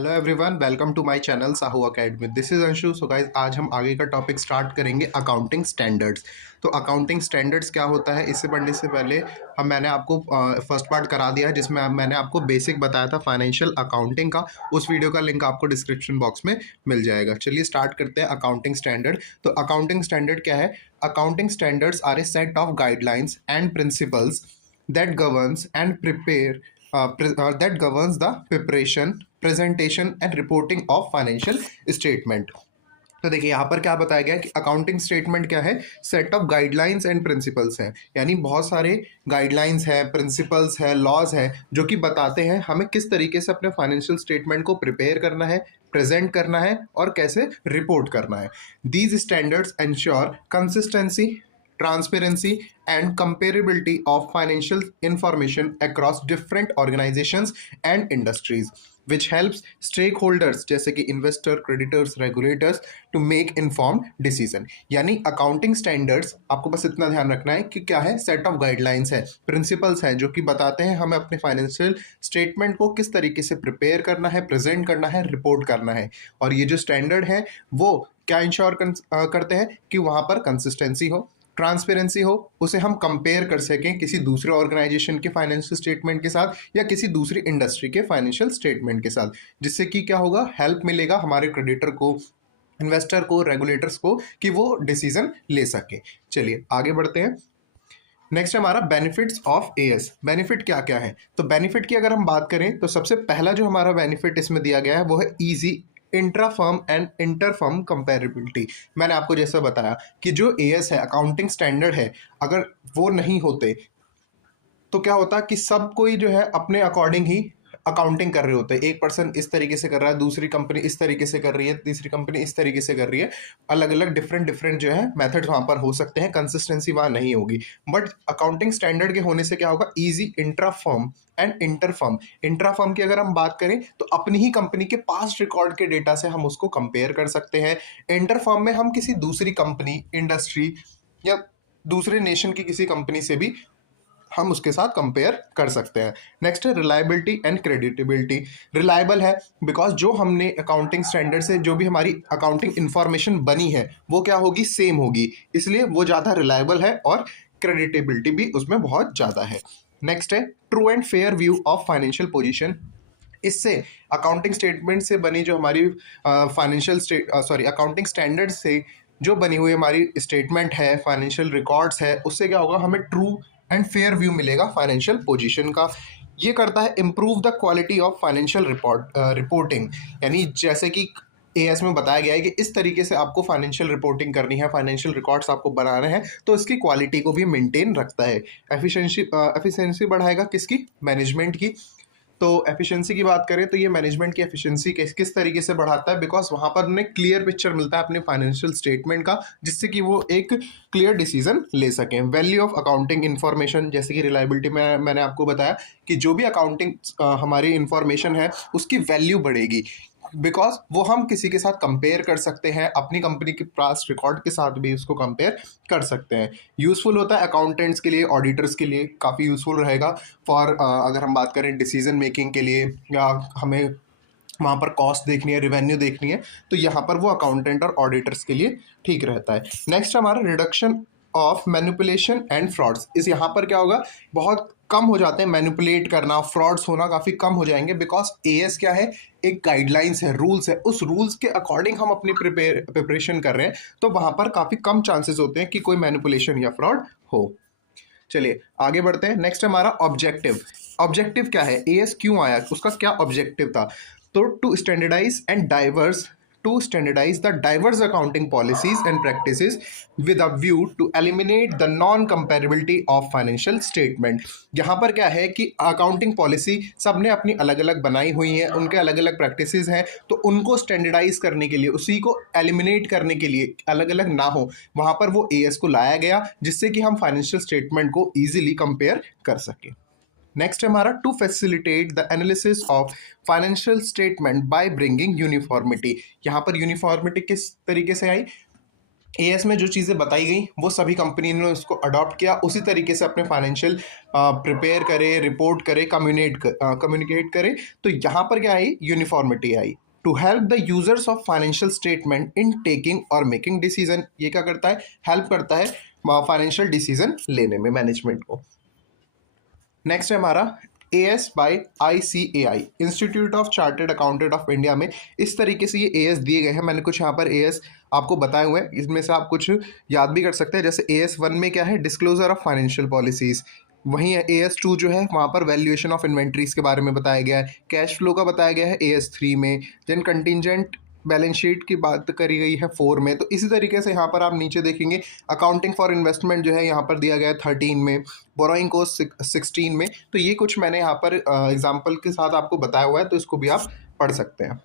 Hello everyone, welcome to my channel Sahu Academy. This is Anshu. So guys, आज हम आगे का टॉपिक स्टार्ट करेंगे अकाउंटिंग स्टैंडर्ड्स। तो अकाउंटिंग स्टैंडर्ड्स क्या होता है, इससे पढ़ने से पहले मैंने आपको फर्स्ट पार्ट करा दिया है जिसमें मैंने आपको बेसिक बताया था फाइनेंशियल अकाउंटिंग का। उस वीडियो का लिंक आपको डिस्क्रिप्शन बॉक्स में मिल जाएगा। चलिए स्टार्ट करते हैं अकाउंटिंग स्टैंडर्ड। तो अकाउंटिंग स्टैंडर्ड क्या है? Accounting standards are a set of guidelines and principles that governs and prepare that governs the preparation, presentation and reporting of financial statement। तो देखिए यहाँ पर क्या बताया गया है कि अकाउंटिंग स्टेटमेंट क्या है? Set of guidelines and principles हैं, यानी बहुत सारे गाइडलाइंस हैं, प्रिंसिपल्स है, लॉज है जो कि बताते हैं हमें किस तरीके से अपने फाइनेंशियल स्टेटमेंट को प्रिपेयर करना है, प्रेजेंट करना है और कैसे रिपोर्ट करना है। These standards ensure consistency, transparency and comparability of financial information across different organizations and industries, which helps stakeholders जैसे कि investor, creditors, regulators to make informed decision। यानी अकाउंटिंग स्टैंडर्ड्स, आपको बस इतना ध्यान रखना है कि क्या है, सेट ऑफ गाइडलाइंस है, प्रिंसिपल्स हैं जो कि बताते हैं हमें अपने फाइनेंशियल स्टेटमेंट को किस तरीके से प्रिपेयर करना है, प्रेजेंट करना है, रिपोर्ट करना है। और ये जो स्टैंडर्ड है वो क्या इंश्योर करते हैं कि वहाँ पर कंसिस्टेंसी हो, ट्रांसपेरेंसी हो, उसे हम कंपेयर कर सकें किसी दूसरे ऑर्गेनाइजेशन के फाइनेंशियल स्टेटमेंट के साथ या किसी दूसरी इंडस्ट्री के फाइनेंशियल स्टेटमेंट के साथ, जिससे कि क्या होगा, हेल्प मिलेगा हमारे क्रेडिटर को, इन्वेस्टर को, रेगुलेटर्स को कि वो डिसीजन ले सके। चलिए आगे बढ़ते हैं। नेक्स्ट हमारा बेनिफिट्स ऑफ एएस। बेनिफिट क्या क्या है? तो बेनिफिट की अगर हम बात करें तो सबसे पहला जो हमारा बेनिफिट इसमें दिया गया है वो है easy intra firm and inter firm comparability. मैंने आपको जैसा बताया कि जो एएस है, अकाउंटिंग स्टैंडर्ड है, अगर वो नहीं होते तो क्या होता कि सब कोई जो है अपने अकॉर्डिंग ही अकाउंटिंग कर रहे होते हैं। एक पर्सन इस तरीके से कर रहा है, दूसरी कंपनी इस तरीके से कर रही है, तीसरी कंपनी इस तरीके से कर रही है। अलग अलग डिफरेंट जो है मेथड्स वहाँ पर हो सकते हैं, कंसिस्टेंसी वहाँ नहीं होगी। बट अकाउंटिंग स्टैंडर्ड के होने से क्या होगा, easy intra firm and inter firm. Intra firm की अगर हम बात करें तो अपनी ही कंपनी के पास्ट रिकॉर्ड के डेटा से हम उसको कंपेयर कर सकते हैं। इंटर फर्म में हम किसी दूसरी कंपनी, इंडस्ट्री या दूसरे नेशन की किसी कंपनी से भी हम उसके साथ कंपेयर कर सकते हैं। नेक्स्ट है रिलायबिलिटी एंड क्रेडिटेबिलिटी। रिलायबल है बिकॉज जो हमने अकाउंटिंग स्टैंडर्ड से जो भी हमारी अकाउंटिंग इंफॉर्मेशन बनी है वो क्या होगी, सेम होगी, इसलिए वो ज़्यादा रिलायबल है और क्रेडिटेबिलिटी भी उसमें बहुत ज़्यादा है। नेक्स्ट है true and fair view of financial position. इससे अकाउंटिंग स्टेटमेंट से बनी जो हमारी अकाउंटिंग स्टैंडर्ड से जो बनी हुई हमारी स्टेटमेंट है, फाइनेंशियल रिकॉर्ड्स है, उससे क्या होगा, हमें ट्रू एंड फेयर व्यू मिलेगा फाइनेंशियल पोजीशन का। ये करता है improve the quality of financial reporting. यानी जैसे कि एएस में बताया गया है कि इस तरीके से आपको फाइनेंशियल रिपोर्टिंग करनी है, फाइनेंशियल रिकॉर्ड्स आपको बनाने हैं, तो इसकी क्वालिटी को भी मेंटेन रखता है। एफिशिएंसी बढ़ाएगा किसकी, मैनेजमेंट की। तो एफिशिएंसी की बात करें तो ये मैनेजमेंट की एफिशिएंसी किस तरीके से बढ़ाता है, बिकॉज वहाँ पर उन्हें क्लियर पिक्चर मिलता है अपने फाइनेंशियल स्टेटमेंट का, जिससे कि वो एक क्लियर डिसीजन ले सकें। वैल्यू ऑफ अकाउंटिंग इन्फॉर्मेशन, जैसे कि रिलायबिलिटी में मैंने आपको बताया कि जो भी अकाउंटिंग हमारी इन्फॉर्मेशन है उसकी वैल्यू बढ़ेगी, बिकॉज वो हम किसी के साथ कंपेयर कर सकते हैं, अपनी कंपनी के पास रिकॉर्ड के साथ भी उसको कंपेयर कर सकते हैं। यूज़फुल होता है अकाउंटेंट्स के लिए, ऑडिटर्स के लिए काफ़ी यूज़फुल रहेगा फॉर अगर हम बात करें डिसीजन मेकिंग के लिए, या हमें वहाँ पर कॉस्ट देखनी है, रिवेन्यू देखनी है, तो यहाँ पर वो अकाउंटेंट और ऑडिटर्स के लिए ठीक रहता है। नेक्स्ट हमारा reduction of manipulation and frauds. इस यहाँ पर क्या होगा, बहुत कम हो जाते हैं मैनिपुलेट करना, फ्रॉड्स होना काफ़ी कम हो जाएंगे, बिकॉज एएस क्या है, एक गाइडलाइंस है, रूल्स है, उस रूल्स के अकॉर्डिंग हम अपनी प्रिपरेशन कर रहे हैं, तो वहाँ पर काफ़ी कम चांसेस होते हैं कि कोई मैनिपुलेशन या फ्रॉड हो। चलिए आगे बढ़ते हैं। नेक्स्ट हमारा ऑब्जेक्टिव। ऑब्जेक्टिव क्या है, एएस क्यों आया, उसका क्या ऑब्जेक्टिव था? तो to standardise the diverse accounting policies and practices with a view to eliminate the non comparability of financial statement. यहाँ पर क्या है कि अकाउंटिंग पॉलिसी सबने अपनी अलग अलग बनाई हुई है, उनके अलग अलग प्रैक्टिसेस हैं, तो उनको स्टैंडर्डाइज करने के लिए, उसी को एलिमिनेट करने के लिए, अलग अलग ना हो, वहाँ पर वो एएस को लाया गया, जिससे कि हम फाइनेंशियल स्टेटमेंट को ईजिली कंपेयर कर सकें। नेक्स्ट हमारा to facilitate the analysis of financial statement by bringing uniformity. यहाँ पर यूनिफॉर्मिटी किस तरीके से आई, एएस में जो चीज़ें बताई गई वो सभी कंपनी ने उसको अडॉप्ट किया, उसी तरीके से अपने फाइनेंशियल प्रिपेयर करे, रिपोर्ट करे, कम्युनिकेट करे। तो यहाँ पर क्या आई, यूनिफॉर्मिटी आई। To help the users of financial statement in taking और मेकिंग डिसीजन, ये क्या करता है, हेल्प करता है फाइनेंशियल डिसीजन लेने में मैनेजमेंट को। नेक्स्ट है हमारा AS by ICAI, institute of chartered accountant of India में इस तरीके से ये एएस दिए गए हैं। मैंने कुछ यहाँ पर एएस आपको बताए हुए हैं, इसमें से आप कुछ याद भी कर सकते हैं। जैसे एएस 1 में क्या है, डिस्क्लोजर ऑफ फाइनेंशियल पॉलिसीज। वहीं एएस 2 जो है वहाँ पर वैल्यूएशन ऑफ इन्वेंट्रीज के बारे में बताया गया है, कैश फ्लो का बताया गया है एएस 3 में। देन कंटिजेंट बैलेंस शीट की बात करी गई है 4 में। तो इसी तरीके से यहाँ पर आप नीचे देखेंगे अकाउंटिंग फॉर इन्वेस्टमेंट जो है यहाँ पर दिया गया है 13 में, बोरोइंग कॉस्ट 16 में। तो ये कुछ मैंने यहाँ पर एग्जाम्पल के साथ आपको बताया हुआ है, तो इसको भी आप पढ़ सकते हैं।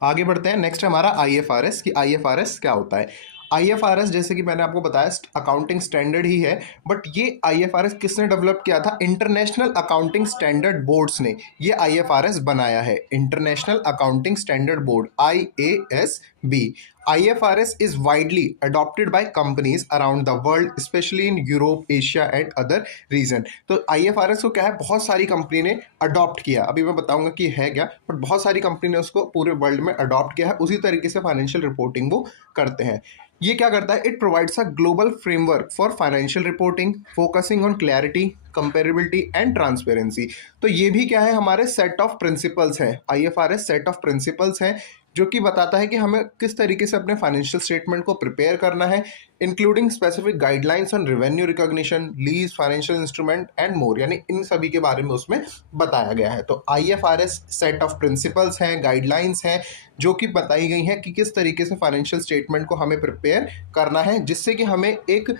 आगे बढ़ते हैं। नेक्स्ट हमारा आईएफआरएस, कि आईएफआरएस क्या होता है। आईएफआरएस जैसे कि मैंने आपको बताया अकाउंटिंग स्टैंडर्ड ही है, बट ये आईएफआरएस किसने डेवलप किया था, इंटरनेशनल अकाउंटिंग स्टैंडर्ड बोर्ड्स ने ये आईएफआरएस बनाया है। International accounting standard board IASB। IFRS is widely adopted by companies around the world, especially in Europe, Asia and other region। तो IFRS को क्या है, बहुत सारी कंपनी ने अडॉप्ट किया। अभी मैं बताऊंगा कि है क्या, बट बहुत सारी कंपनी ने उसको पूरे वर्ल्ड में अडॉप्ट किया है। उसी तरीके से फाइनेंशियल रिपोर्टिंग वो करते हैं। ये क्या करता है, it provides a global framework for financial reporting focusing on clarity, comparability and transparency. तो ये भी क्या है, हमारे सेट ऑफ प्रिंसिपल्स हैं। IFRS सेट ऑफ प्रिंसिपल्स हैं जो कि बताता है कि हमें किस तरीके से अपने फाइनेंशियल स्टेटमेंट को प्रिपेयर करना है, including specific guidelines on revenue recognition, lease, financial instrument and more, यानी इन सभी के बारे में उसमें बताया गया है। तो IFRS सेट ऑफ प्रिंसिपल्स हैं, गाइडलाइंस हैं जो कि बताई गई हैं कि किस तरीके से फाइनेंशियल स्टेटमेंट को हमें प्रिपेयर करना है, जिससे कि हमें एक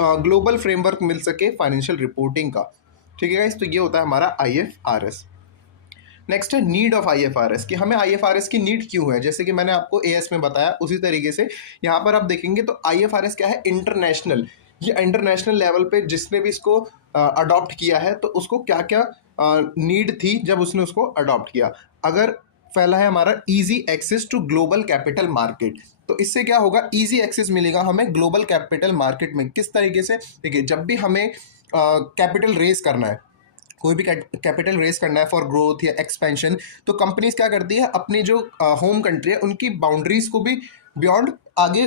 ग्लोबल फ्रेमवर्क मिल सके फाइनेंशियल रिपोर्टिंग का। ठीक है गाइस, तो ये होता है हमारा IFRS। नेक्स्ट है नीड ऑफ IFRS, कि हमें IFRS की नीड क्यों है। जैसे कि मैंने आपको एएस में बताया, उसी तरीके से यहाँ पर आप देखेंगे तो IFRS क्या है, इंटरनेशनल। ये इंटरनेशनल लेवल पे जिसने भी इसको अडॉप्ट किया है, तो उसको क्या क्या नीड थी जब उसने उसको अडॉप्ट किया। अगर पहला है हमारा easy access to global capital market, तो इससे क्या होगा, इजी एक्सेस मिलेगा हमें ग्लोबल कैपिटल मार्केट में। किस तरीके से, देखिए जब भी हमें कैपिटल रेज करना है, कोई भी कैपिटल रेस करना है फॉर ग्रोथ या एक्सपेंशन, तो कंपनीज क्या करती है, अपनी जो होम कंट्री है उनकी बाउंड्रीज को भी बियॉन्ड आगे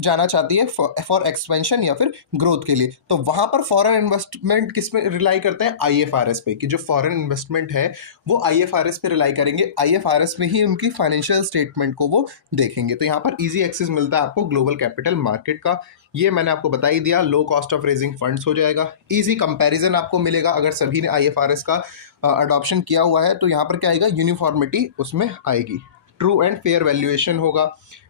जाना चाहती है फॉर एक्सपेंशन या फिर ग्रोथ के लिए। तो वहाँ पर फॉरेन इन्वेस्टमेंट किस पे रिलाई करते हैं, IFRS पे, कि जो फॉरेन इन्वेस्टमेंट है वो IFRS पे रिलाई करेंगे। IFRS में ही उनकी फाइनेंशियल स्टेटमेंट को वो देखेंगे। तो यहाँ पर इजी एक्सेस मिलता है आपको ग्लोबल कैपिटल मार्केट का। ये मैंने आपको बता ही दिया। Low cost of raising funds हो जाएगा, इजी कंपैरिजन आपको मिलेगा अगर सभी ने IFRS का अडॉप्शन किया हुआ है। तो यहाँ पर क्या आएगा, यूनिफॉर्मिटी उसमें आएगी। ट्रू एंड फेयर वैल्यूएशन होगा,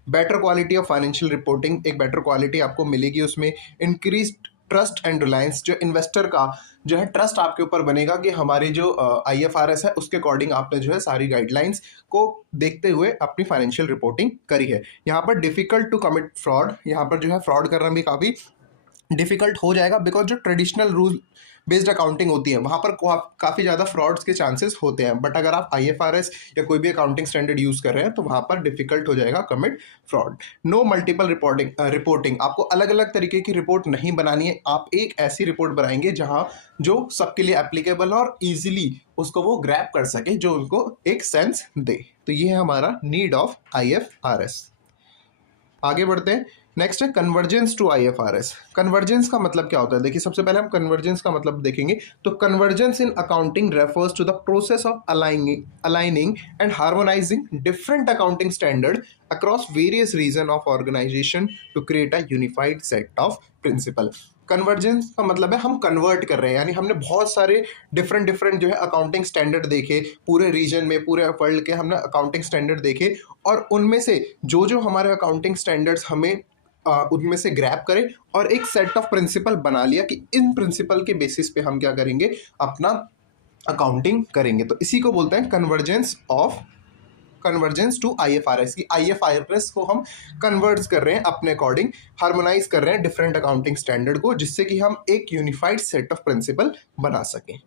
better quality of financial reporting, एक बेटर क्वालिटी आपको मिलेगी उसमें। इंक्रीज ट्रस्ट एंड रिलायंस, जो इन्वेस्टर का जो है ट्रस्ट आपके ऊपर बनेगा कि हमारी जो IFRS है उसके अकॉर्डिंग आपने जो है सारी गाइडलाइंस को देखते हुए अपनी फाइनेंशियल रिपोर्टिंग करी है। यहाँ पर डिफिकल्ट टू कमिट फ्रॉड, यहाँ पर जो है फ्रॉड करना भी काफ़ी डिफिकल्ट हो जाएगा, बिकॉज जो ट्रेडिशनल रूल बेस्ड अकाउंटिंग होती है वहाँ पर काफ़ी ज़्यादा फ्रॉड्स के चांसेस होते हैं। बट अगर आप IFRS या कोई भी अकाउंटिंग स्टैंडर्ड यूज़ कर रहे हैं तो वहाँ पर डिफिकल्ट हो जाएगा commit fraud. No multiple reporting, आपको अलग अलग तरीके की रिपोर्ट नहीं बनानी है, आप एक ऐसी रिपोर्ट बनाएंगे जहाँ जो सबके लिए एप्लीकेबल और ईजिली उसको वो ग्रैब कर सके, जो उनको एक सेंस दे। तो ये है हमारा नीड ऑफ IFRS। आगे बढ़ते हैं। नेक्स्ट है कन्वर्जेंस टू IFRS। कन्वर्जेंस का मतलब क्या होता है, देखिए सबसे पहले हम कन्वर्जेंस का मतलब देखेंगे। तो convergence in accounting refers to the process of aligning and harmonising different accounting standard across various region of organisation to create a unified set of principle. Convergence का मतलब है हम कन्वर्ट कर रहे हैं, यानी हमने बहुत सारे डिफरेंट जो है अकाउंटिंग स्टैंडर्ड देखे पूरे रीजन में, पूरे वर्ल्ड के हमने अकाउंटिंग स्टैंडर्ड देखे, और उनमें से जो हमारे अकाउंटिंग स्टैंडर्ड्स हमें उनमें से ग्रैब करें और एक सेट ऑफ प्रिंसिपल बना लिया कि इन प्रिंसिपल के बेसिस पे हम क्या करेंगे, अपना अकाउंटिंग करेंगे। तो इसी को बोलते हैं कन्वर्जेंस टू IFRS, की IFRS को हम कन्वर्ट्स कर रहे हैं अपने अकॉर्डिंग, हार्मोनाइज कर रहे हैं डिफरेंट अकाउंटिंग स्टैंडर्ड को, जिससे कि हम एक यूनिफाइड सेट ऑफ प्रिंसिपल बना सकें।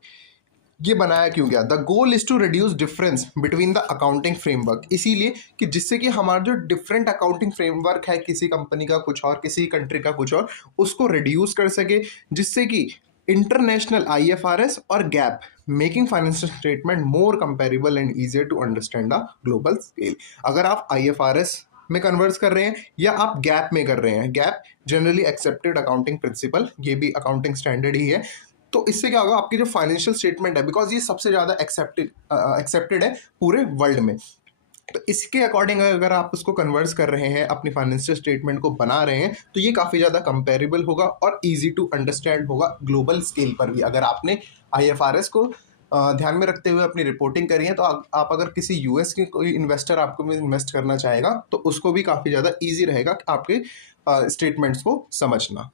ये बनाया क्यों गया? The goal is to reduce difference between the accounting framework, इसीलिए कि जिससे कि हमारा जो डिफरेंट अकाउंटिंग फ्रेमवर्क है, किसी कंपनी का कुछ और, किसी कंट्री का कुछ और, उसको रिड्यूस कर सके, जिससे कि इंटरनेशनल आईएफआरएस और gap making financial statement more comparable and easier to understand a global scale. अगर आप आईएफआरएस में कन्वर्ट कर रहे हैं या आप गैप में कर रहे हैं, gap generally accepted accounting principle, ये भी अकाउंटिंग स्टैंडर्ड ही है, तो इससे क्या होगा, आपकी जो फाइनेंशियल स्टेटमेंट है, बिकॉज ये सबसे ज़्यादा एक्सेप्टेड है पूरे वर्ल्ड में, तो इसके अकॉर्डिंग अगर आप उसको कन्वर्ट कर रहे हैं, अपनी फाइनेंशियल स्टेटमेंट को बना रहे हैं, तो ये काफ़ी ज़्यादा कंपेरेबल होगा और इजी टू अंडरस्टैंड होगा ग्लोबल स्केल पर भी। अगर आपने आईएफआरएस को ध्यान में रखते हुए अपनी रिपोर्टिंग करी है, तो आप अगर किसी यूएस के कोई इन्वेस्टर आपको में इन्वेस्ट करना चाहेगा, तो उसको भी काफ़ी ज़्यादा ईजी रहेगा आपके स्टेटमेंट्स को समझना।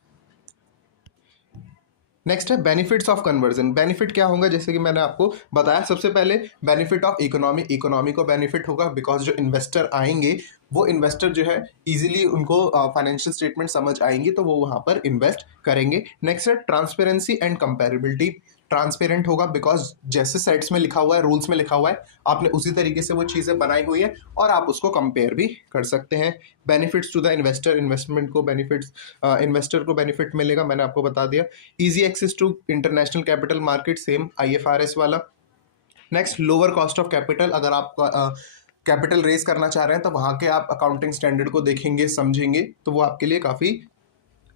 नेक्स्ट है बेनिफिट्स ऑफ कन्वर्जन। बेनिफिट क्या होगा, जैसे कि मैंने आपको बताया, सबसे पहले बेनिफिट ऑफ इकोनॉमी, इकोनॉमी को बेनिफिट होगा, बिकॉज जो इन्वेस्टर आएंगे वो इन्वेस्टर जो है इजीली उनको फाइनेंशियल स्टेटमेंट समझ आएंगी, तो वो वहाँ पर इन्वेस्ट करेंगे। नेक्स्ट है ट्रांसपेरेंसी एंड कंपेरेबिलिटी। ट्रांसपेरेंट होगा बिकॉज जैसे सेट्स में लिखा हुआ है, रूल्स में लिखा हुआ है, आपने उसी तरीके से वो चीज़ें बनाई हुई है और आप उसको कंपेयर भी कर सकते हैं। Benefits to the investor, investment को बेनिफिट्स, इन्वेस्टर को बेनिफिट मिलेगा, मैंने आपको बता दिया। Easy access to international capital market, same IFRS वाला। Next lower cost of capital, अगर आप कैपिटल रेज करना चाह रहे हैं तो वहाँ के आप अकाउंटिंग स्टैंडर्ड को देखेंगे, समझेंगे, तो वो आपके लिए काफ़ी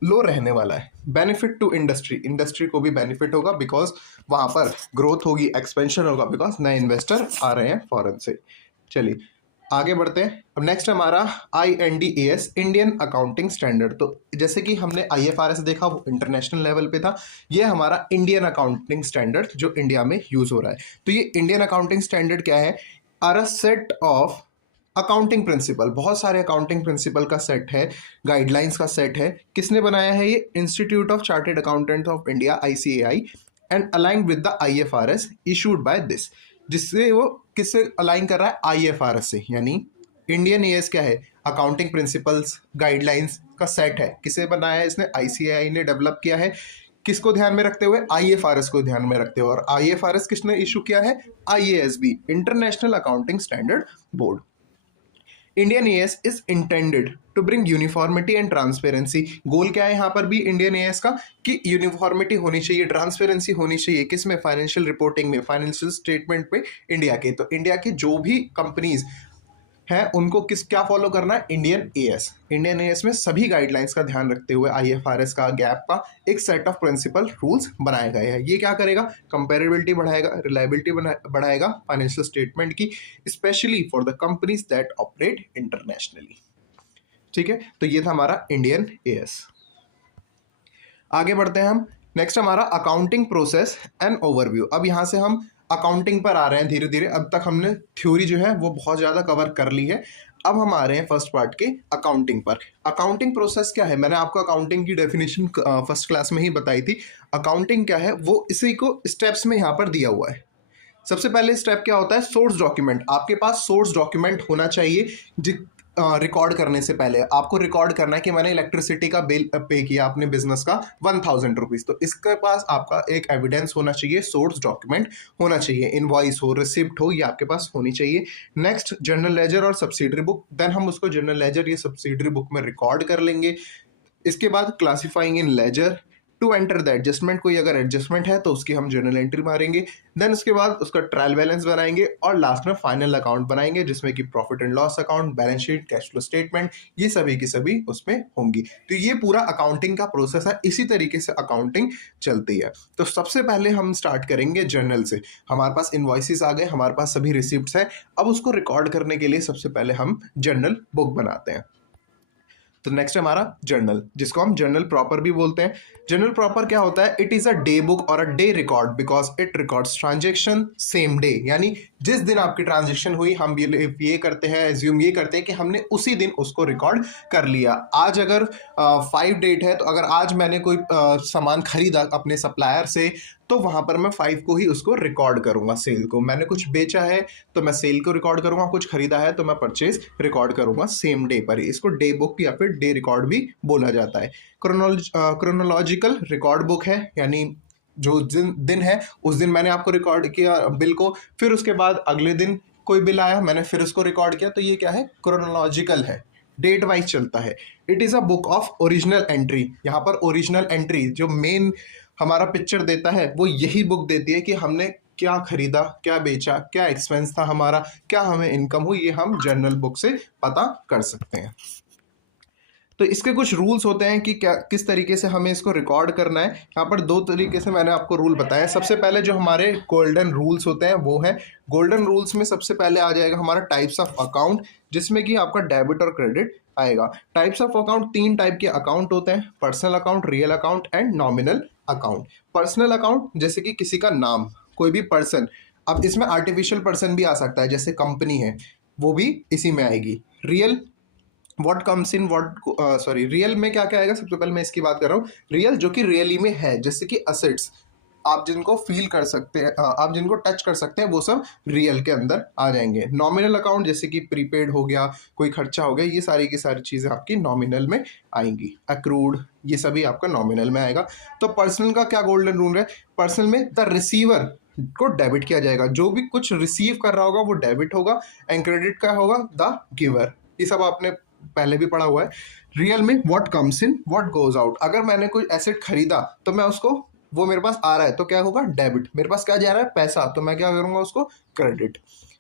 लो रहने वाला है। बेनिफिट टू इंडस्ट्री, इंडस्ट्री को भी बेनिफिट होगा बिकॉज वहाँ पर ग्रोथ होगी, एक्सपेंशन होगा, बिकॉज नए इन्वेस्टर आ रहे हैं फॉरेन से। चलिए आगे बढ़ते हैं। अब नेक्स्ट हमारा INDAS, इंडियन अकाउंटिंग स्टैंडर्ड। तो जैसे कि हमने IFRS देखा, वो इंटरनेशनल लेवल पे था, ये हमारा इंडियन अकाउंटिंग स्टैंडर्ड जो इंडिया में यूज हो रहा है। तो ये इंडियन अकाउंटिंग स्टैंडर्ड क्या है? Are a set of accounting principle, बहुत सारे अकाउंटिंग प्रिंसिपल का सेट है, गाइडलाइंस का सेट है। किसने बनाया है? ये institute of chartered accountant of India, ICAI, and aligned with the IFRS issued by this. जिससे वो किससे अलाइन कर रहा है? IFRS से। यानी इंडियन एएस क्या है? अकाउंटिंग प्रिंसिपल्स, गाइडलाइंस का सेट है। किसे बनाया है इसने? ICAI ने डेवलप किया है। किसको ध्यान में रखते हुए? IFRS को ध्यान में रखते हुए। और IFRS किसने इशू किया है? IASB, international accounting standard board. Indian AS is intended to bring uniformity and transparency. Goal क्या है यहाँ पर भी इंडियन एएस का? कि यूनिफॉर्मिटी होनी चाहिए, ट्रांसपेरेंसी होनी चाहिए। किसमें? फाइनेंशियल रिपोर्टिंग में, फाइनेंशियल स्टेटमेंट पे इंडिया के। तो इंडिया की जो भी कंपनीज है उनको क्या फॉलो करना है? Indian as. इंडियन एएस में सभी गाइडलाइंस का ध्यान रखते हुए IFRS का, गैप का एक सेट ऑफ प्रिंसिपल रूल्स बनाए गए हैं। ये क्या करेगा? कंपेरेबिलिटी बढ़ाएगा, रिलायबिलिटी बढ़ाएगा फाइनेंशियल स्टेटमेंट की, specially for the companies that operate internationally. ठीक है, तो ये था हमारा इंडियन एएस। आगे बढ़ते हैं हम। नेक्स्ट हमारा अकाउंटिंग प्रोसेस एंड ओवरव्यू। अब यहाँ से हम अकाउंटिंग पर आ रहे हैं धीरे धीरे। अब तक हमने थ्योरी जो है वो बहुत ज़्यादा कवर कर ली है। अब हम आ रहे हैं फर्स्ट पार्ट के अकाउंटिंग पर। अकाउंटिंग प्रोसेस क्या है? मैंने आपको अकाउंटिंग की डेफिनेशन फर्स्ट क्लास में ही बताई थी। अकाउंटिंग क्या है वो इसी को स्टेप्स में यहाँ पर दिया हुआ है। सबसे पहले स्टेप क्या होता है? Source document. आपके पास सोर्स डॉक्यूमेंट होना चाहिए। रिकॉर्ड करने से पहले आपको रिकॉर्ड करना है कि मैंने इलेक्ट्रिसिटी का बिल पे किया अपने बिजनेस का 1000 रुपीज़, तो इसके पास आपका एक एविडेंस होना चाहिए, सोर्स डॉक्यूमेंट होना चाहिए, इनवॉइस हो, रिसिप्ट हो, ये आपके पास होनी चाहिए। नेक्स्ट जनरल लेजर और सब्सिडरी बुक। देन हम उसको जनरल लेजर या सब्सिडरी बुक में रिकॉर्ड कर लेंगे। इसके बाद classifying in ledger to enter the adjustment. कोई अगर एडजस्टमेंट है तो उसकी हम जर्नल एंट्री मारेंगे। देन उसके बाद उसका ट्रायल बैलेंस बनाएंगे और लास्ट में फाइनल अकाउंट बनाएंगे, जिसमें कि profit and loss account, balance sheet, cash flow statement, ये सभी की सभी उसमें होंगी। तो ये पूरा अकाउंटिंग का प्रोसेस है, इसी तरीके से अकाउंटिंग चलती है। तो सबसे पहले हम स्टार्ट करेंगे जर्नल से। हमारे पास इनवॉइसेस आ गए, हमारे पास सभी रिसिप्ट्स हैं। अब उसको रिकॉर्ड करने के लिए सबसे पहले हम जर्नल बुक बनाते हैं। तो नेक्स्ट हमारा जर्नल, जिसको हम जर्नल प्रॉपर भी बोलते हैं। जर्नल प्रॉपर क्या होता है? It is a day book और a day record because it records transaction same day. यानी जिस दिन आपकी ट्रांजेक्शन हुई, हम ये करते हैं, एज्यूम ये करते हैं कि हमने उसी दिन उसको रिकॉर्ड कर लिया। आज अगर 5 डेट है, तो अगर आज मैंने कोई सामान खरीदा अपने सप्लायर से, तो वहां पर मैं 5 को ही उसको रिकॉर्ड करूंगा, सेल को। मैंने कुछ बेचा है तो मैं सेल को रिकॉर्ड करूंगा, कुछ खरीदा है तो मैं परचेज रिकॉर्ड करूंगा सेम डे पर ही। इसको डे बुक या फिर डे रिकॉर्ड भी बोला जाता है। क्रोनोलॉजिकल रिकॉर्ड बुक है, यानी जो दिन है उस दिन मैंने आपको रिकॉर्ड किया बिल को, फिर उसके बाद अगले दिन कोई बिल आया मैंने फिर उसको रिकॉर्ड किया। तो ये क्या है, क्रोनोलॉजिकल है, डेट वाइज चलता है। It is a book of original entry. यहाँ पर ओरिजिनल एंट्री जो मेन हमारा पिक्चर देता है वो यही बुक देती है कि हमने क्या खरीदा, क्या बेचा, क्या एक्सपेंस था हमारा, क्या हमें इनकम हुई, ये हम जर्नल बुक से पता कर सकते हैं। तो इसके कुछ रूल्स होते हैं कि क्या किस तरीके से हमें इसको रिकॉर्ड करना है। यहाँ पर दो तरीके से मैंने आपको रूल बताया। सबसे पहले जो हमारे गोल्डन रूल्स होते हैं वो है, गोल्डन रूल्स में सबसे पहले आ जाएगा हमारा टाइप्स ऑफ अकाउंट, जिसमें कि आपका डेबिट और क्रेडिट आएगा। टाइप्स ऑफ अकाउंट, तीन टाइप के अकाउंट होते हैं, personal account, real account and nominal account. Personal account जैसे कि किसी का नाम, कोई भी पर्सन, अब इसमें आर्टिफिशियल पर्सन भी आ सकता है, जैसे कंपनी है वो भी इसी में आएगी। Real, what comes in what, sorry, real में क्या क्या आएगा, सबसे पहले मैं इसकी बात कर रहा हूँ। रियल जो कि रियली में है, जैसे कि असेट्स, आप जिनको फील कर सकते हैं, आप जिनको टच कर सकते हैं, वो सब रियल के अंदर आ जाएंगे। नॉमिनल अकाउंट जैसे कि प्रीपेड हो गया, कोई खर्चा हो गया, ये सारी की सारी चीज़ें आपकी नॉमिनल में आएंगी। अक्रूड, ये सभी आपका नॉमिनल में आएगा। तो पर्सनल का क्या गोल्डन रूल है, पर्सनल में द रिसीवर को डेबिट किया जाएगा, जो भी कुछ रिसीव कर रहा होगा वो डेबिट होगा, एंड क्रेडिट का होगा द गिवर। ये सब आपने पहले भी पढ़ा हुआ है। रियल में what comes in what goes out, अगर मैंने कोई एसेट खरीदा तो मैं उसको, वो मेरे पास आ रहा है तो क्या होगा, डेबिट। मेरे पास क्या जा रहा है, पैसा, तो मैं क्या करूंगा, उसको क्रेडिट।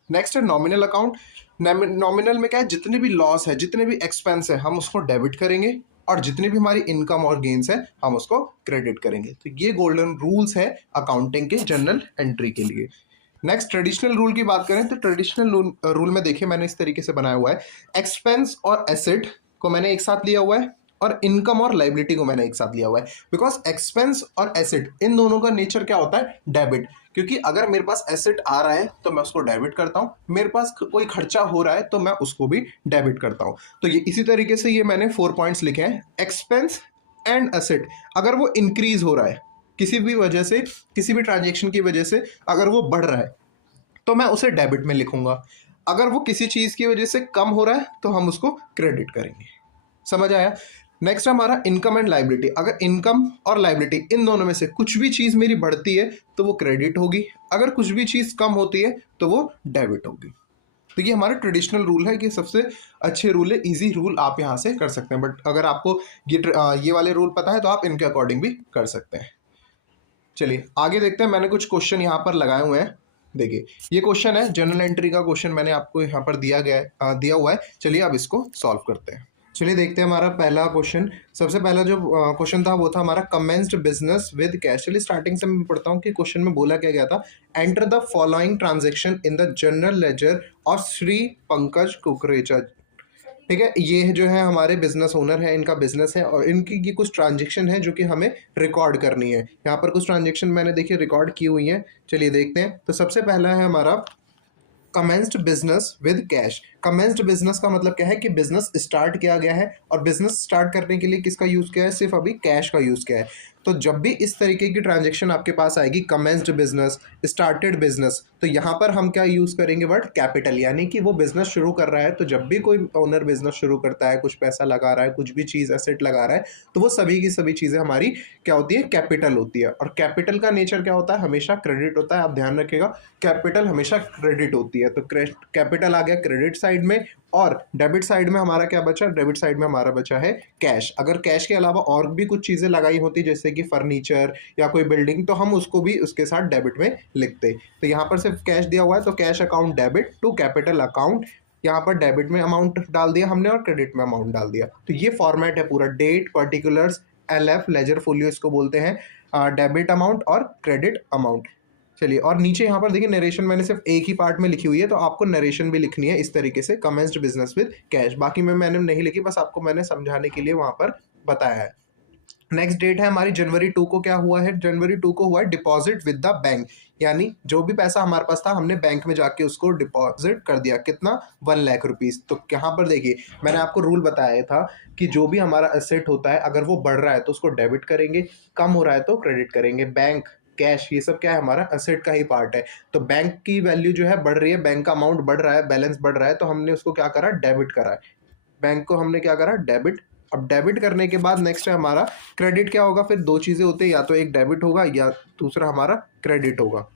नेक्स्ट है नॉमिनल अकाउंट। नॉमिनल में क्या है, जितने भी लॉस है, जितने भी एक्सपेंस है, हम उसको डेबिट करेंगे, और जितनी भी हमारी इनकम और गेन्स है हम उसको क्रेडिट करेंगे। तो ये गोल्डन रूल्स है अकाउंटिंग के जर्नल एंट्री के लिए। नेक्स्ट ट्रेडिशनल रूल की बात करें तो ट्रेडिशनल रूल में देखिए मैंने इस तरीके से बनाया हुआ है। एक्सपेंस और एसेट को मैंने एक साथ लिया हुआ है, और इनकम और लाइबिलिटी को मैंने एक साथ लिया हुआ है। बिकॉज एक्सपेंस और एसेट, इन दोनों का नेचर क्या होता है, डेबिट। क्योंकि अगर मेरे पास एसेट आ रहा है तो मैं उसको डेबिट करता हूँ, मेरे पास कोई खर्चा हो रहा है तो मैं उसको भी डेबिट करता हूँ। तो ये इसी तरीके से ये मैंने 4 पॉइंट्स लिखे हैं। एक्सपेंस एंड एसेट, अगर वो इंक्रीज हो रहा है किसी भी वजह से, किसी भी ट्रांजेक्शन की वजह से अगर वो बढ़ रहा है तो मैं उसे डेबिट में लिखूंगा। अगर वो किसी चीज़ की वजह से कम हो रहा है तो हम उसको क्रेडिट करेंगे। समझ आया। नेक्स्ट हमारा इनकम एंड लाइबिलिटी। अगर इनकम और लाइबिलिटी इन दोनों में से कुछ भी चीज़ मेरी बढ़ती है तो वो क्रेडिट होगी, अगर कुछ भी चीज़ कम होती है तो वो डेबिट होगी। तो ये हमारे ट्रेडिशनल रूल है कि सबसे अच्छे रूल है, इजी रूल आप यहाँ से कर सकते हैं। बट अगर आपको ये वाले रूल पता है तो आप इनके अकॉर्डिंग भी कर सकते हैं। चलिए आगे देखते हैं। मैंने कुछ क्वेश्चन यहाँ पर लगाए हुए हैं। देखिए ये क्वेश्चन है, जर्नल एंट्री का क्वेश्चन मैंने आपको यहाँ पर दिया हुआ है। चलिए अब इसको सॉल्व करते हैं। चलिए देखते हैं हमारा पहला क्वेश्चन। सबसे पहला जो क्वेश्चन था वो था हमारा कमेंस्ड बिजनेस विद कैश। चलिए स्टार्टिंग से मैं पढ़ता हूँ कि क्वेश्चन में बोला क्या गया था। Enter the following transaction in the general ledger of Shri Pankaj Kukreja. ठीक है, ये जो है हमारे बिजनेस ओनर है, इनका बिजनेस है और इनकी ये कुछ ट्रांजेक्शन है जो कि हमें रिकॉर्ड करनी है। यहाँ पर कुछ ट्रांजेक्शन मैंने देखिए रिकॉर्ड की हुई हैं। चलिए देखते हैं। तो सबसे पहला है हमारा commenced business with cash. Commenced business का मतलब क्या है कि बिजनेस स्टार्ट किया गया है, और बिजनेस स्टार्ट करने के लिए किसका यूज़ किया है, सिर्फ अभी कैश का यूज़ किया है। तो जब भी इस तरीके की ट्रांजेक्शन आपके पास आएगी, कमेंस्ड बिजनेस, स्टार्टेड बिजनेस, तो यहाँ पर हम क्या यूज़ करेंगे, वर्ड कैपिटल। यानी कि वो बिजनेस शुरू कर रहा है, तो जब भी कोई ओनर बिजनेस शुरू करता है, कुछ पैसा लगा रहा है, कुछ भी चीज़ एसेट लगा रहा है, तो वो सभी की सभी चीज़ें हमारी क्या होती है, कैपिटल होती है। और कैपिटल का नेचर क्या होता है, हमेशा क्रेडिट होता है। आप ध्यान रखिएगा, कैपिटल हमेशा क्रेडिट होती है। तो कैपिटल आ गया क्रेडिट साइड में, और डेबिट साइड में हमारा क्या बचा, डेबिट साइड में हमारा बचा है कैश। अगर कैश के अलावा और भी कुछ चीज़ें लगाई होती जैसे कि फर्नीचर या कोई बिल्डिंग, तो हम उसको भी उसके साथ डेबिट में लिखते। तो यहाँ पर सिर्फ कैश दिया हुआ है, तो cash account debit to capital account. यहाँ पर डेबिट में अमाउंट डाल दिया हमने और क्रेडिट में अमाउंट डाल दिया। तो ये फॉर्मेट है पूरा, date, particulars, LF, ledger folio इसको बोलते हैं, डेबिट अमाउंट और क्रेडिट अमाउंट। चलिए, और नीचे यहाँ पर देखिए नरेशन मैंने सिर्फ एक ही पार्ट में लिखी हुई है, तो आपको नरेशन भी लिखनी है इस तरीके से, कमेंस्ड बिजनेस विद कैश। बाकी मैंने नहीं लिखी, बस आपको मैंने समझाने के लिए वहाँ पर बताया है। नेक्स्ट डेट है हमारी जनवरी 2 को। क्या हुआ है, जनवरी 2 को हुआ है डिपॉजिट विद द बैंक। यानी जो भी पैसा हमारे पास था हमने बैंक में जाके उसको डिपॉजिट कर दिया। कितना, 1 लाख रुपीज़। तो यहाँ पर देखिए मैंने आपको रूल बताया था कि जो भी हमारा एसेट होता है अगर वो बढ़ रहा है तो उसको डेबिट करेंगे, कम हो रहा है तो क्रेडिट करेंगे। बैंक, कैश, ये सब क्या है, हमारा एसेट का ही पार्ट है। तो बैंक की वैल्यू जो है बढ़ रही है, बैंक का अमाउंट बढ़ रहा है, बैलेंस बढ़ रहा है, तो हमने उसको क्या करा, डेबिट करा है। बैंक को हमने क्या करा, डेबिट अब डेबिट करने के बाद नेक्स्ट है हमारा क्रेडिट। क्या होगा फिर? दो चीज़ें होती है, या तो एक डेबिट होगा या दूसरा हमारा क्रेडिट होगा।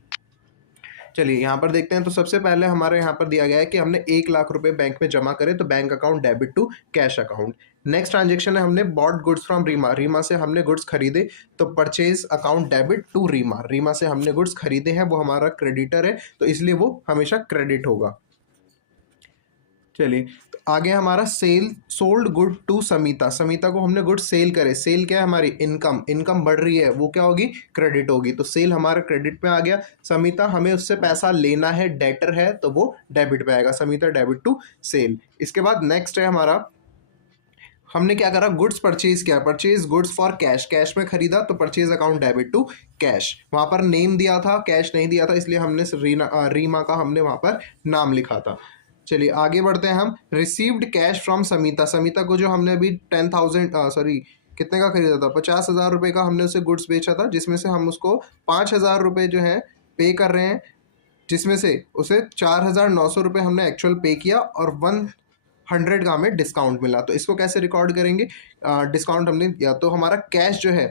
चलिए यहाँ पर देखते हैं। तो सबसे पहले हमारे यहाँ पर दिया गया है कि हमने 1 लाख रुपए बैंक में जमा करे, तो bank account debit to cash account. Next transaction है हमने bought goods from Reema, Reema से हमने गुड्स खरीदे, तो purchase account debit to Reema, Reema से हमने गुड्स खरीदे हैं, वो हमारा क्रेडिटर है, तो इसलिए वो हमेशा क्रेडिट होगा। चलिए तो आगे हमारा sale sold good to Samita, Samita को हमने गुड सेल करे, सेल क्या है हमारी? इनकम, इनकम बढ़ रही है, वो क्या होगी? क्रेडिट होगी, तो सेल हमारा क्रेडिट पे आ गया। समीता हमें उससे पैसा लेना है, डेटर है, तो वो डेबिट पे आएगा, समीता डेबिट टू सेल। इसके बाद नेक्स्ट है हमारा, हमने क्या करा? गुड्स परचेज किया, purchase goods for cash, cash में खरीदा, तो purchase account debit to cash. वहां पर नेम दिया था, कैश नहीं दिया था, इसलिए हमने रीमा का हमने वहां पर नाम लिखा था। चलिए आगे बढ़ते हैं हम। Received cash from Samita, Samita को जो हमने अभी 10,000 सॉरी कितने का खरीदा था? 50,000 रुपये का हमने उसे गुड्स बेचा था, जिसमें से हम उसको 5,000 रुपये जो है पे कर रहे हैं, जिसमें से उसे 4,900 रुपये हमने एक्चुअल पे किया और 100 का हमें डिस्काउंट मिला। तो इसको कैसे रिकॉर्ड करेंगे? डिस्काउंट हमने दिया, तो हमारा कैश जो है,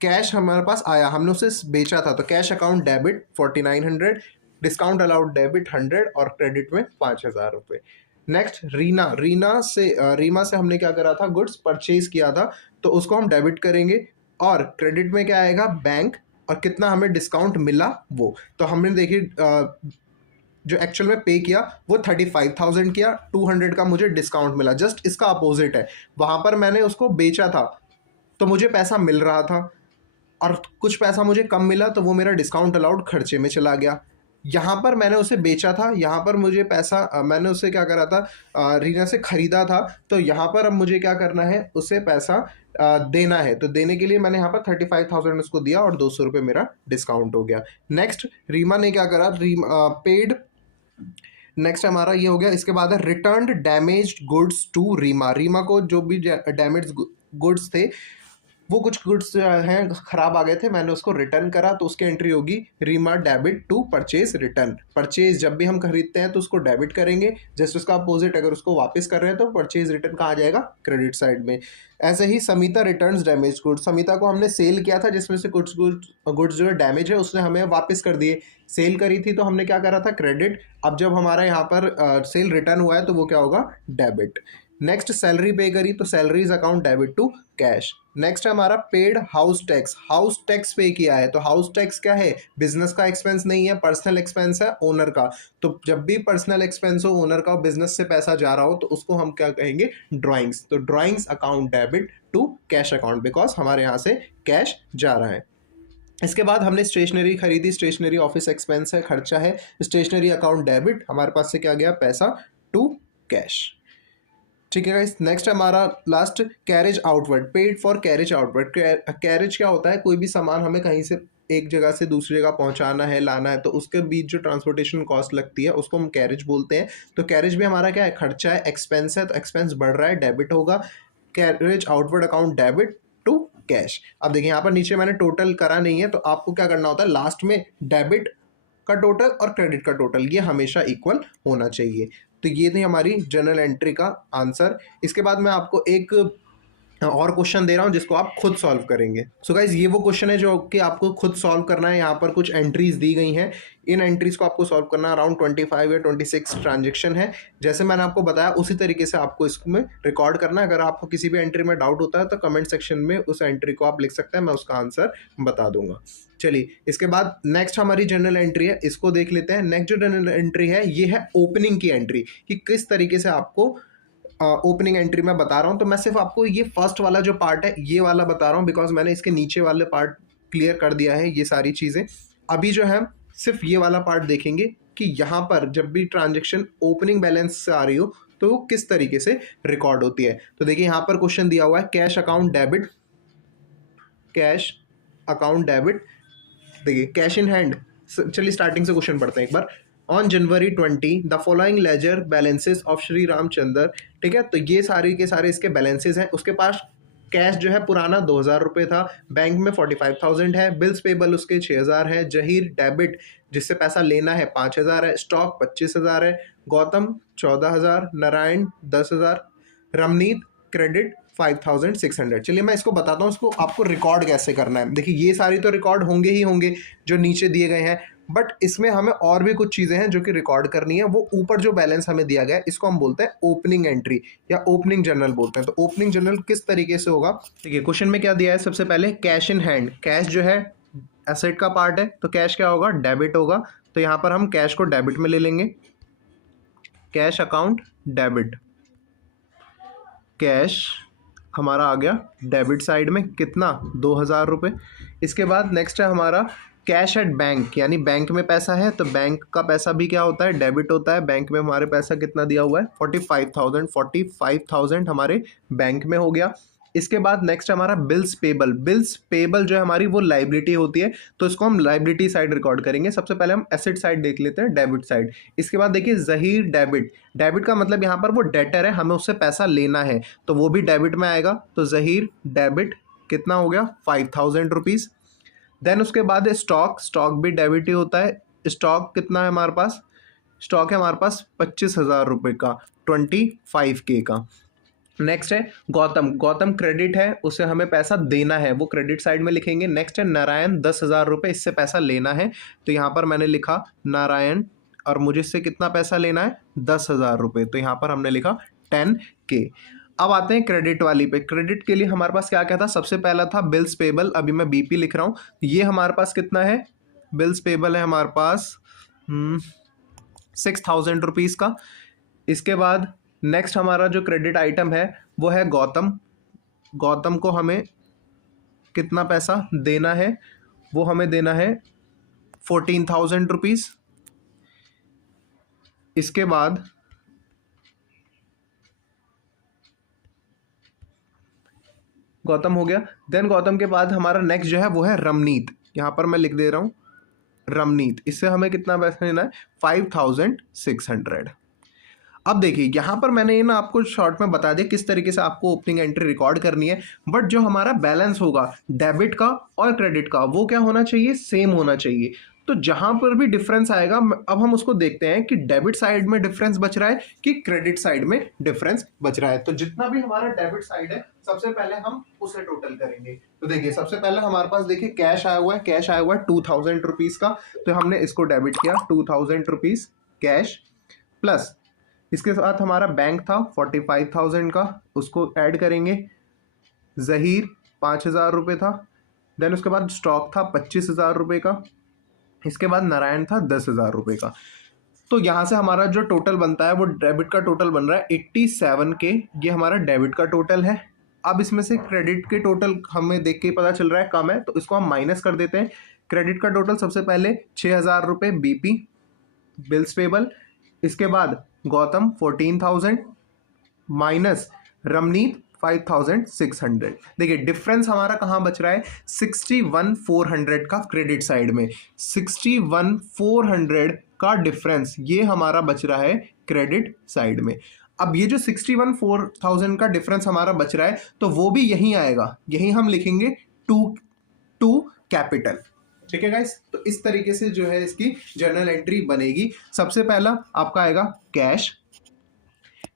कैश हमारे पास आया, हमने उसे बेचा था, तो cash account debit 4900, discount allowed debit 100 और क्रेडिट में 5,000 रुपये। नेक्स्ट रीना, रीमा से हमने क्या करा था? गुड्स परचेज किया था, तो उसको हम डेबिट करेंगे, और क्रेडिट में क्या आएगा? बैंक, और कितना हमें डिस्काउंट मिला वो। तो हमने देखिए जो एक्चुअल में पे किया वो 35,000 किया, 200 का मुझे डिस्काउंट मिला। जस्ट इसका अपोजिट है, वहाँ पर मैंने उसको बेचा था तो मुझे पैसा मिल रहा था, और कुछ पैसा मुझे कम मिला, तो वो मेरा डिस्काउंट अलाउड खर्चे में चला गया। यहाँ पर मैंने उसे बेचा था, यहाँ पर मुझे पैसा मैंने उसे क्या करा था? रीना से खरीदा था, तो यहाँ पर अब मुझे क्या करना है? उसे पैसा देना है, तो देने के लिए मैंने यहाँ पर 35,000 उसको दिया और 200 रुपये मेरा डिस्काउंट हो गया। नेक्स्ट रीमा ने क्या करा? पेड, नेक्स्ट हमारा ये हो गया। इसके बाद है return damaged goods to Reema, Reema को जो भी डैमेज गुड्स थे, वो कुछ गुड्स हैं खराब आ गए थे, मैंने उसको रिटर्न करा, तो उसकी एंट्री होगी Reema debit to purchase return. Purchase जब भी हम खरीदते हैं तो उसको डेबिट करेंगे, जस्ट उसका अपोजिट अगर उसको वापस कर रहे हैं तो परचेज रिटर्न कहाँ आ जाएगा? क्रेडिट साइड में। ऐसे ही Samita returns damage goods, Samita को हमने सेल किया था, जिसमें से कुछ गुड्स जो है डैमेज है, उसने हमें वापस कर दिए। सेल करी थी तो हमने क्या करा था? क्रेडिट। अब जब हमारा यहाँ पर सेल रिटर्न हुआ है तो वो क्या होगा? डेबिट। नेक्स्ट सैलरी पे करी, तो salaries account debit to cash. Next है हमारा paid house tax, house tax pay किया है, तो हाउस टैक्स क्या है? बिजनेस का एक्सपेंस नहीं है, पर्सनल एक्सपेंस है ओनर का। तो जब भी पर्सनल एक्सपेंस हो ओनर का, बिजनेस से पैसा जा रहा हो, तो उसको हम क्या कहेंगे? ड्रॉइंग्स। तो drawings account debit to cash account, because हमारे यहाँ से कैश जा रहा है। इसके बाद हमने स्टेशनरी खरीदी, स्टेशनरी ऑफिस एक्सपेंस है, खर्चा है, स्टेशनरी अकाउंट डेबिट, हमारे पास से क्या गया? पैसा टू कैश। ठीक है गाइस। नेक्स्ट हमारा last carriage outward, paid for carriage outward. Carriage क्या होता है? कोई भी सामान हमें कहीं से एक जगह से दूसरी जगह पहुंचाना है, लाना है, तो उसके बीच जो ट्रांसपोर्टेशन कॉस्ट लगती है उसको हम कैरेज बोलते हैं। तो कैरेज भी हमारा क्या है? खर्चा है, एक्सपेंस है, तो एक्सपेंस बढ़ रहा है, डेबिट होगा। Carriage outward account debit to cash. अब देखिए यहाँ पर नीचे मैंने टोटल करा नहीं है, तो आपको क्या करना होता है? लास्ट में डेबिट का टोटल और क्रेडिट का टोटल ये हमेशा इक्वल होना चाहिए। तो ये थी हमारी जर्नल एंट्री का आंसर। इसके बाद मैं आपको एक और क्वेश्चन दे रहा हूँ जिसको आप खुद सॉल्व करेंगे। सो गाइज ये वो क्वेश्चन है जो कि आपको खुद सॉल्व करना है। यहाँ पर कुछ एंट्रीज दी गई हैं, इन एंट्रीज को आपको सॉल्व करना है। अराउंड 25 या 26 ट्रांजेक्शन है, जैसे मैंने आपको बताया उसी तरीके से आपको इसमें रिकॉर्ड करना है। अगर आपको किसी भी एंट्री में डाउट होता है तो कमेंट सेक्शन में उस एंट्री को आप लिख सकते हैं, मैं उसका आंसर बता दूंगा। चलिए इसके बाद नेक्स्ट हमारी जर्नल एंट्री है, इसको देख लेते हैं। नेक्स्ट जो जर्नल एंट्री है ये है ओपनिंग की एंट्री, कि किस तरीके से आपको ओपनिंग एंट्री में बता रहा हूँ। तो मैं सिर्फ आपको ये फर्स्ट वाला जो पार्ट है ये वाला बता रहा हूँ, बिकॉज मैंने इसके नीचे वाले पार्ट क्लियर कर दिया है ये सारी चीज़ें। अभी जो है सिर्फ ये वाला पार्ट देखेंगे कि यहाँ पर जब भी ट्रांजेक्शन ओपनिंग बैलेंस से आ रही हो तो वो किस तरीके से रिकॉर्ड होती है। तो देखिए यहाँ पर क्वेश्चन दिया हुआ है cash account debit, cash account debit. देखिए कैश इन हैंड, चलिए स्टार्टिंग से क्वेश्चन पढ़ते हैं एक बार। On January 20 the following ledger balances of Shri Ramchandra. ठीक है, तो ये सारे के सारे इसके बैलेंसेस हैं। उसके पास कैश जो है पुराना 2,000 रुपये था, बैंक में 45,000 है, बिल्स पेबल उसके 6,000 है, जहीर डेबिट जिससे पैसा लेना है 5,000 है, स्टॉक 25,000 है, गौतम 14,000, नारायण 10,000, रमनीत क्रेडिट 5600। चलिए मैं इसको बताता हूँ, इसको आपको रिकॉर्ड कैसे करना है। देखिए ये सारी तो रिकॉर्ड होंगे ही होंगे जो नीचे दिए गए हैं, बट इसमें हमें और भी कुछ चीज़ें हैं जो कि रिकॉर्ड करनी है। वो ऊपर जो बैलेंस हमें दिया गया है इसको हम बोलते हैं ओपनिंग एंट्री या ओपनिंग जर्नल बोलते हैं। तो ओपनिंग जर्नल किस तरीके से होगा, देखिए क्वेश्चन में क्या दिया है, सबसे पहले कैश इन हैंड। कैश जो है एसेट का पार्ट है, तो कैश क्या होगा, डेबिट होगा। तो यहाँ पर हम कैश को डेबिट में ले लेंगे, कैश अकाउंट डेबिट, कैश हमारा आ गया डेबिट साइड में, कितना 2000 रुपये। इसके बाद नेक्स्ट है हमारा कैश एट बैंक, यानी बैंक में पैसा है तो बैंक का पैसा भी क्या होता है, डेबिट होता है। बैंक में हमारे पैसा कितना दिया हुआ है 45,000 हमारे बैंक में हो गया। इसके बाद नेक्स्ट हमारा बिल्स पेबल। बिल्स पेबल जो है हमारी वो लाइबिलिटी होती है, तो इसको हम लाइबिलिटी साइड रिकॉर्ड करेंगे। सबसे पहले हम एसेट साइड देख लेते हैं, डेबिट साइड। इसके बाद देखिए जहीर डेबिट। डेबिट का मतलब यहाँ पर वो डेटर है, हमें उससे पैसा लेना है तो वो भी डेबिट में आएगा। तो जहीर डेबिट कितना हो गया 5000 रुपीज़। देन उसके बाद है स्टॉक। स्टॉक भी डेबिट ही होता है। स्टॉक कितना है हमारे पास, स्टॉक है हमारे पास 25,000 रुपये का, 25K का। नेक्स्ट है गौतम। गौतम क्रेडिट है, उसे हमें पैसा देना है, वो क्रेडिट साइड में लिखेंगे। नेक्स्ट है नारायण, 10,000 रुपये, इससे पैसा लेना है तो यहाँ पर मैंने लिखा नारायण, और मुझे इससे कितना पैसा लेना है 10,000 रुपये, तो यहाँ पर हमने लिखा 10K। अब आते हैं क्रेडिट वाली पे। क्रेडिट के लिए हमारे पास क्या क्या था, सबसे पहला था बिल्स पेबल, अभी मैं BP लिख रहा हूँ। ये हमारे पास कितना है, बिल्स पेबल है हमारे पास 6,000 रुपीज़ का। इसके बाद नेक्स्ट हमारा जो क्रेडिट आइटम है वो है गौतम। गौतम को हमें कितना पैसा देना है, वो हमें देना है 14,000 रुपीज़। इसके बाद गौतम हो गया। देन गौतम के बाद हमारा नेक्स्ट जो है वो है रमनीत। यहाँ पर मैं लिख दे रहा हूँ रमनीत, इससे हमें कितना पैसा लेना है 5600। अब देखिए यहाँ पर मैंने ना आपको शॉर्ट में बता दिया किस तरीके से आपको ओपनिंग एंट्री रिकॉर्ड करनी है, बट जो हमारा बैलेंस होगा डेबिट का और क्रेडिट का वो क्या होना चाहिए, सेम होना चाहिए। तो जहाँ पर भी डिफरेंस आएगा, अब हम उसको देखते हैं कि डेबिट साइड में डिफरेंस बच रहा है कि क्रेडिट साइड में डिफरेंस बच रहा है। तो जितना भी हमारा डेबिट साइड है सबसे पहले हम उसे टोटल करेंगे। तो देखिए सबसे पहले हमारे पास देखिए कैश आया हुआ है, कैश आया हुआ है 2000 रुपीज़ का, तो हमने इसको डेबिट किया 2000 रुपीज़ कैश, प्लस इसके साथ हमारा बैंक था 45,000 का, उसको ऐड करेंगे। जहीर 5,000 रुपये था। देन उसके बाद स्टॉक था 25,000 रुपये का। इसके बाद नारायण था 10,000 रुपये का। तो यहाँ से हमारा जो टोटल बनता है वो डेबिट का टोटल बन रहा है 87K, ये हमारा डेबिट का टोटल है। अब इसमें से क्रेडिट के टोटल हमें देख के पता चल रहा है कम है, तो इसको हम माइनस कर देते हैं। क्रेडिट का टोटल सबसे पहले 6,000 रुपये BP बिल्स पेबल, इसके बाद गौतम 14,000 माइनस रमनीत 5,600। देखिए डिफरेंस हमारा कहाँ बच रहा है 61,400 का क्रेडिट साइड में, 61,400 का डिफरेंस ये हमारा बच रहा है क्रेडिट साइड में। अब ये जो 61,400 का डिफरेंस हमारा बच रहा है तो वो भी यहीं आएगा, यहीं हम लिखेंगे टू कैपिटल। ठीक है गाइस, तो इस तरीके से जो है इसकी जर्नल एंट्री बनेगी। सबसे पहला आपका आएगा cash,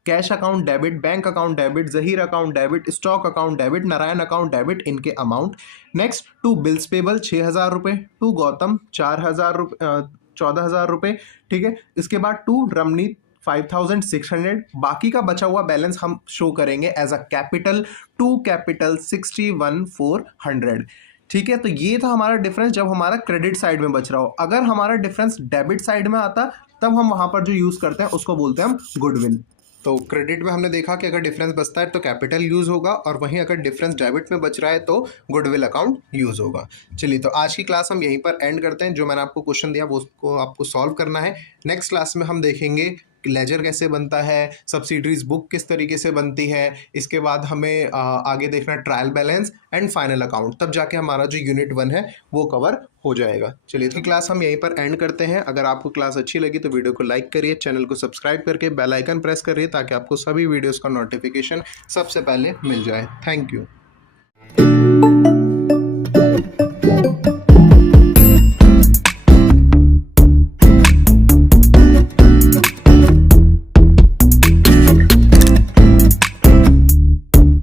cash account debit, bank account debit, Zaheer account debit, stock account debit, Narayan account debit, इनके amount. Next to bills payable 6,000 रुपये, टू गौतम 14,000 रुपये। ठीक है, इसके बाद टू रमनीत 5,600। बाकी का बचा हुआ बैलेंस हम शो करेंगे as a capital, to capital 61,400। ठीक है, तो ये था हमारा डिफरेंस जब हमारा क्रेडिट साइड में बच रहा हो। अगर हमारा डिफरेंस डेबिट साइड में आता तब हम वहां पर जो यूज़ करते हैं उसको बोलते हैं हम गुडविल। तो क्रेडिट में हमने देखा कि अगर डिफरेंस बचता है तो कैपिटल यूज़ होगा, और वहीं अगर डिफरेंस डेबिट में बच रहा है तो गुडविल अकाउंट यूज़ होगा। चलिए, तो आज की क्लास हम यहीं पर एंड करते हैं। जो मैंने आपको क्वेश्चन दिया वो उसको आपको सॉल्व करना है। नेक्स्ट क्लास में हम देखेंगे लेजर कैसे बनता है, सब्सिडरीज बुक किस तरीके से बनती है, इसके बाद हमें आगे देखना trial balance and final account, तब जाके हमारा जो यूनिट 1 है वो कवर हो जाएगा। चलिए, तो क्लास हम यहीं पर एंड करते हैं। अगर आपको क्लास अच्छी लगी तो वीडियो को लाइक करिए, चैनल को सब्सक्राइब करके बेल आइकन प्रेस करिए ताकि आपको सभी वीडियोज़ का नोटिफिकेशन सबसे पहले मिल जाए। Thank you.